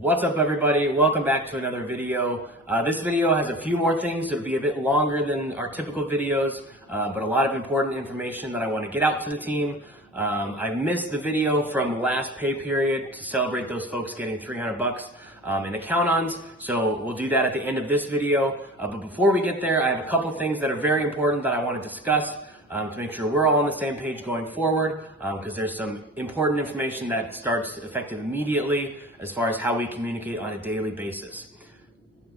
What's up, everybody? Welcome back to another video. This video has a few more things. It'll be a bit longer than our typical videos, but a lot of important information that I want to get out to the team. I missed the video from last pay period to celebrate those folks getting $300 in the count-ons, so we'll do that at the end of this video. But before we get there, I have a couple things that are very important that I want to discuss to make sure we're all on the same page going forward, because there's some important information that starts effective immediately as far as how we communicate on a daily basis.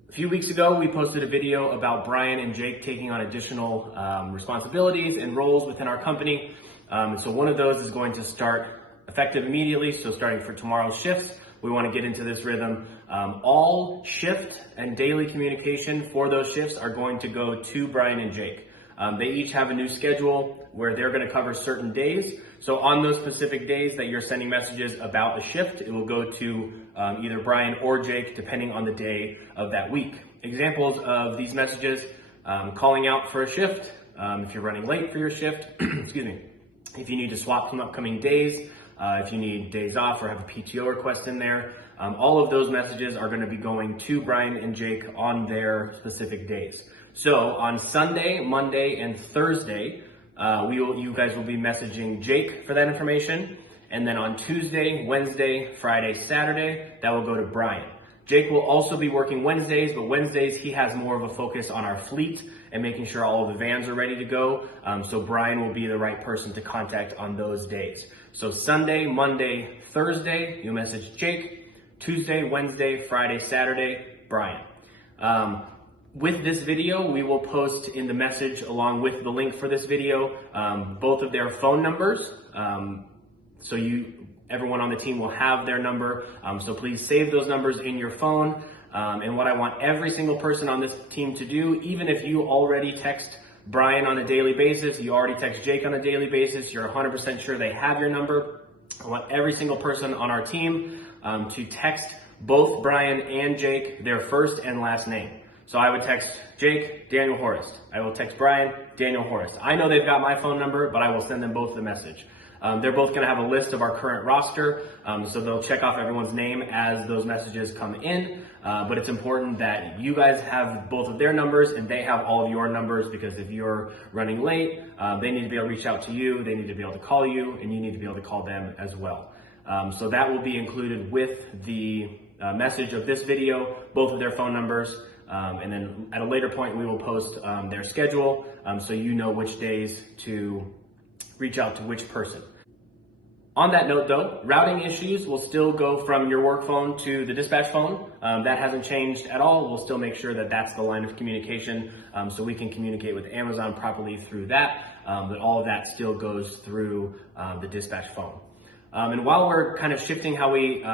A few weeks ago, we posted a video about Brian and Jake taking on additional responsibilities and roles within our company. So one of those is going to start effective immediately. So starting for tomorrow's shifts, we want to get into this rhythm. All shift and daily communication for those shifts are going to go to Brian and Jake. They each have a new schedule where they're going to cover certain days. So on those specific days that you're sending messages about a shift, it will go to either Brian or Jake, depending on the day of that week. Examples of these messages: calling out for a shift, if you're running late for your shift, excuse me, if you need to swap some upcoming days, if you need days off or have a PTO request in there. All of those messages are going to be going to Brian and Jake on their specific days. So on Sunday, Monday, and Thursday, you guys will be messaging Jake for that information. And then on Tuesday, Wednesday, Friday, Saturday, that will go to Brian. Jake will also be working Wednesdays, but Wednesdays he has more of a focus on our fleet and making sure all of the vans are ready to go. So Brian will be the right person to contact on those days. So Sunday, Monday, Thursday, you message Jake. Tuesday, Wednesday, Friday, Saturday, Brian. With this video, we will post in the message, along with the link for this video, both of their phone numbers. So everyone on the team will have their number. So please save those numbers in your phone. And what I want every single person on this team to do, even if you already text Brian on a daily basis, you already text Jake on a daily basis, you're 100% sure they have your number, I want every single person on our team to text both Brian and Jake their first and last name. So I would text Jake, Daniel Horst. I will text Brian, Daniel Horst. I know they've got my phone number, but I will send them both the message. They're both going to have a list of our current roster, so they'll check off everyone's name as those messages come in. But it's important that you guys have both of their numbers and they have all of your numbers, because if you're running late, they need to be able to reach out to you, they need to be able to call you, and you need to be able to call them as well. So that will be included with the message of this video, both of their phone numbers. And then at a later point, we will post their schedule, so you know which days to reach out to which person. On that note though, routing issues will still go from your work phone to the dispatch phone. That hasn't changed at all. We'll still make sure that that's the line of communication, so we can communicate with Amazon properly through that, but all of that still goes through the dispatch phone. And while we're kind of shifting how we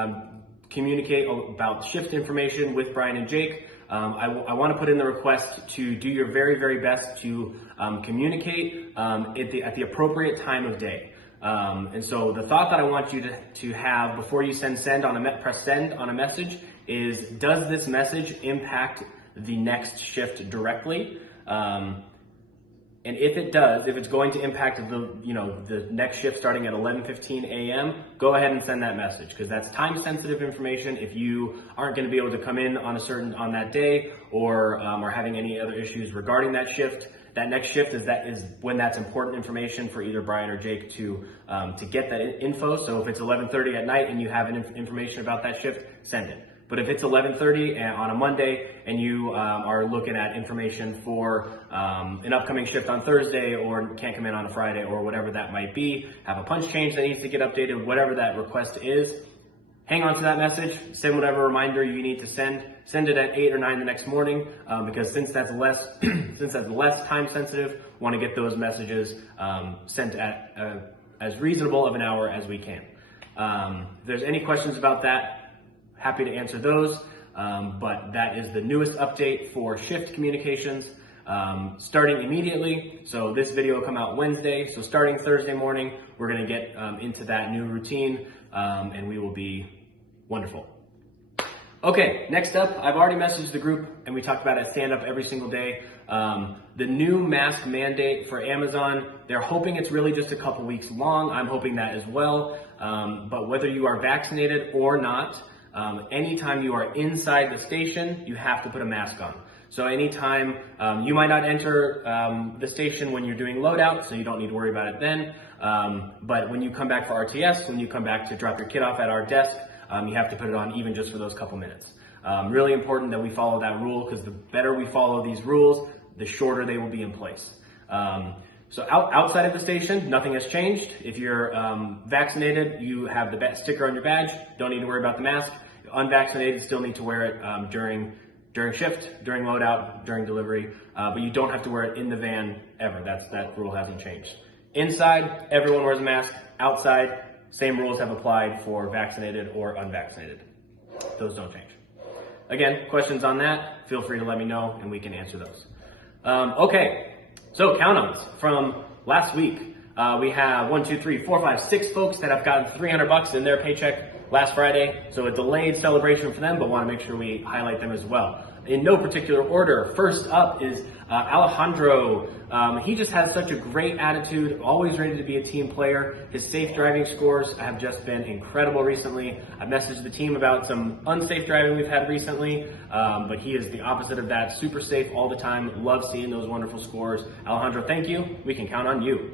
communicate about shift information with Brian and Jake, I want to put in the request to do your very, very best to communicate at the appropriate time of day. And so the thought that I want you to have before you press send on a message is, does this message impact the next shift directly? And if it does, if it's going to impact the next shift starting at 11:15 a.m., go ahead and send that message, because that's time sensitive information. If you aren't going to be able to come in on that day, or are having any other issues regarding that shift, that next shift is when that's important information for either Brian or Jake to get that info. So if it's 11:30 at night and you have information about that shift, send it. But if it's 11:30 on a Monday and you are looking at information for an upcoming shift on Thursday, or can't come in on a Friday, or whatever that might be, have a punch change that needs to get updated, whatever that request is, hang on to that message, send whatever reminder you need to send it at 8 or 9 the next morning, because since that's less time sensitive, want to get those messages sent at as reasonable of an hour as we can. If there's any questions about that, happy to answer those, but that is the newest update for shift communications, starting immediately. So this video will come out Wednesday, so starting Thursday morning, we're going to get into that new routine, and we will be wonderful. Okay, next up, I've already messaged the group, and we talked about it at stand up every single day. The new mask mandate for Amazon, they're hoping it's really just a couple weeks long. I'm hoping that as well. But whether you are vaccinated or not, Anytime you are inside the station, you have to put a mask on. So anytime, you might not enter the station when you're doing loadout, so you don't need to worry about it then. But when you come back for RTS, when you come back to drop your kid off at our desk, you have to put it on even just for those couple minutes. Really important that we follow that rule, because the better we follow these rules, the shorter they will be in place. So outside of the station, nothing has changed. If you're vaccinated, you have the sticker on your badge. Don't need to worry about the mask. Unvaccinated still need to wear it during shift, during loadout, during delivery, but you don't have to wear it in the van ever. That rule hasn't changed. Inside, everyone wears a mask. Outside, same rules have applied for vaccinated or unvaccinated. Those don't change. Again, questions on that, feel free to let me know and we can answer those. Okay, so count-ons from last week. We have 1, 2, 3, 4, 5, 6 folks that have gotten $300 in their paycheck last Friday. So a delayed celebration for them, but want to make sure we highlight them as well. In no particular order, first up is Alejandro. He just has such a great attitude, always ready to be a team player. His safe driving scores have just been incredible recently. I messaged the team about some unsafe driving we've had recently, but he is the opposite of that. Super safe all the time. Love seeing those wonderful scores. Alejandro, thank you. We can count on you.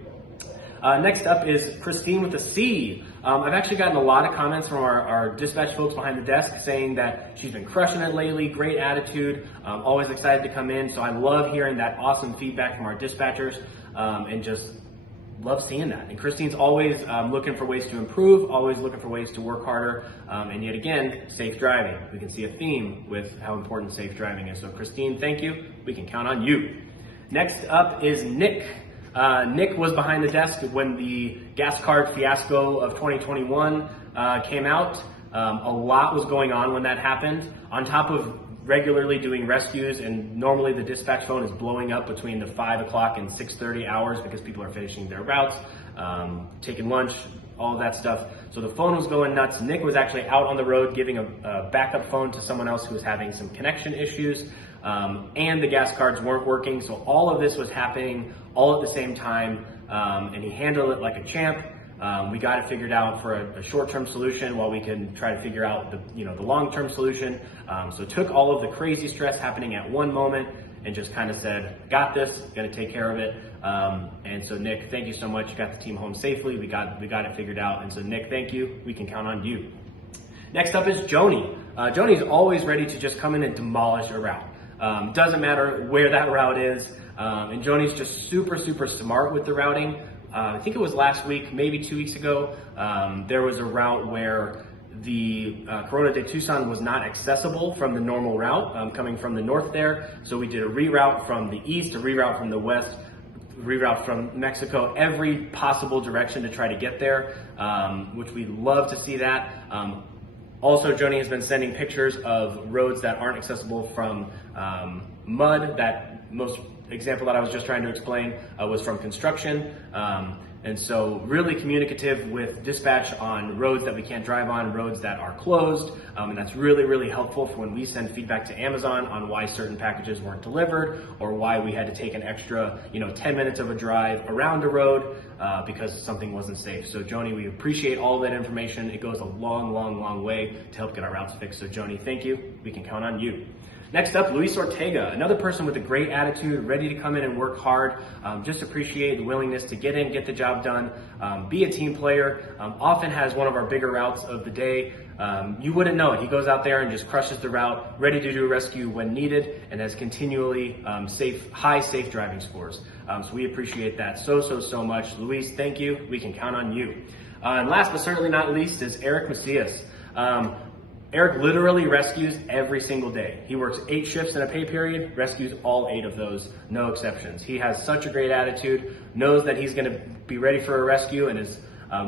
Next up is Christine with a C. I've actually gotten a lot of comments from our dispatch folks behind the desk saying that she's been crushing it lately, great attitude, always excited to come in. So I love hearing that awesome feedback from our dispatchers, and just love seeing that. And Christine's always looking for ways to improve, always looking for ways to work harder, and yet again, safe driving. We can see a theme with how important safe driving is. So Christine, thank you. We can count on you. Next up is Nick. Nick was behind the desk when the gas card fiasco of 2021 came out. A lot was going on when that happened. On top of regularly doing rescues, and normally the dispatch phone is blowing up between the 5 o'clock and 6:30 hours because people are finishing their routes, taking lunch, all of that stuff. So the phone was going nuts. Nick was actually out on the road giving a backup phone to someone else who was having some connection issues, and the gas cards weren't working. So all of this was happening all at the same time, and he handled it like a champ. We got it figured out for a short-term solution while we can try to figure out the long-term solution. So took all of the crazy stress happening at one moment and just kind of said, got this, gonna take care of it. And so Nick, thank you so much. You got the team home safely. We got it figured out. And so Nick, thank you. We can count on you. Next up is Joni. Joni's always ready to just come in and demolish a route. Doesn't matter where that route is. And Joni's just super, super smart with the routing. I think it was last week, maybe 2 weeks ago, there was a route where the Corona de Tucson was not accessible from the normal route, coming from the north there. So we did a reroute from the east, a reroute from the west, reroute from Mexico, every possible direction to try to get there, which we love to see that. Also, Joni has been sending pictures of roads that aren't accessible from mud. That most example that I was just trying to explain was from construction. And so really communicative with dispatch on roads that we can't drive on, roads that are closed. And that's really, really helpful for when we send feedback to Amazon on why certain packages weren't delivered or why we had to take an extra 10 minutes of a drive around a road because something wasn't safe. So Joni, we appreciate all of that information. It goes a long, long, long way to help get our routes fixed. So Joni, thank you. We can count on you. Next up, Luis Ortega, another person with a great attitude, ready to come in and work hard. Just appreciate the willingness to get in, get the job done, be a team player. Often has one of our bigger routes of the day. You wouldn't know it. He goes out there and just crushes the route, ready to do a rescue when needed, and has continually high safe driving scores. So we appreciate that so much. Luis, thank you. We can count on you. And last but certainly not least is Eric Macias. Eric literally rescues every single day. He works 8 shifts in a pay period, rescues all 8 of those, no exceptions. He has such a great attitude, knows that he's gonna be ready for a rescue and is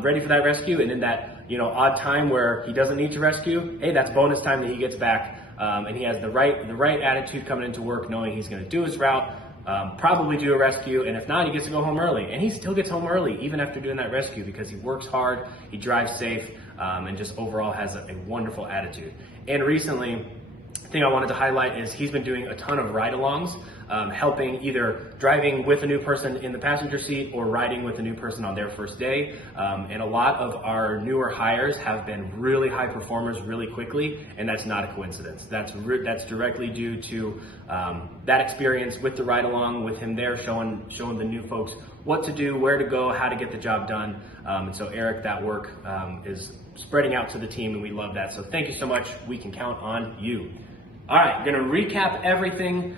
ready for that rescue. And in that odd time where he doesn't need to rescue, hey, that's bonus time that he gets back. And he has the right attitude coming into work, knowing he's gonna do his route, probably do a rescue, and if not, he gets to go home early. And he still gets home early, even after doing that rescue, because he works hard, he drives safe, and just overall has a wonderful attitude. And recently, the thing I wanted to highlight is he's been doing a ton of ride-alongs. helping either driving with a new person in the passenger seat or riding with a new person on their first day. And a lot of our newer hires have been really high performers really quickly, and that's not a coincidence. That's directly due to that experience with the ride along, with him there showing the new folks what to do, where to go, how to get the job done. And so Eric, that work is spreading out to the team, and we love that. So thank you so much. We can count on you. All right, I'm gonna recap everything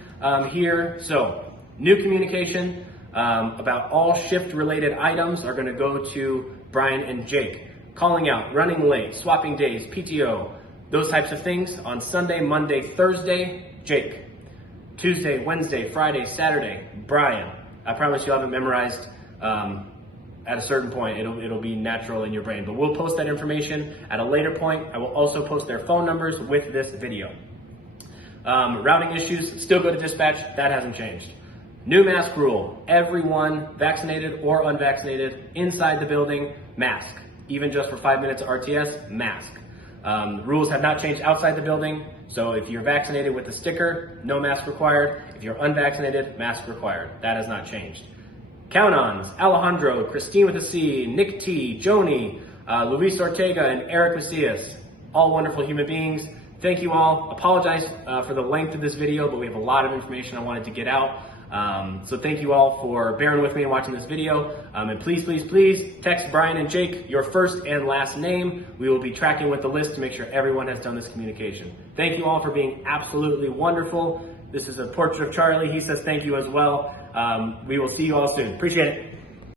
here. So new communication about all shift related items are gonna go to Brian and Jake. Calling out, running late, swapping days, PTO, those types of things on Sunday, Monday, Thursday, Jake. Tuesday, Wednesday, Friday, Saturday, Brian. I promise you'll have it memorized at a certain point. It'll be natural in your brain, but we'll post that information at a later point. I will also post their phone numbers with this video. Routing issues, still go to dispatch. That hasn't changed. New mask rule, everyone vaccinated or unvaccinated inside the building, mask. Even just for 5 minutes of RTS, mask. Rules have not changed outside the building. So if you're vaccinated with a sticker, no mask required. If you're unvaccinated, mask required. That has not changed. Count-ons, Alejandro, Christine with a C, Nick T, Joni, Luis Ortega, and Eric Macias. All wonderful human beings. Thank you all. Apologize for the length of this video, but we have a lot of information I wanted to get out. So thank you all for bearing with me and watching this video. And please, please, please text Brian and Jake your first and last name. We will be tracking with the list to make sure everyone has done this communication. Thank you all for being absolutely wonderful. This is a portrait of Charlie. He says thank you as well. We will see you all soon. Appreciate it.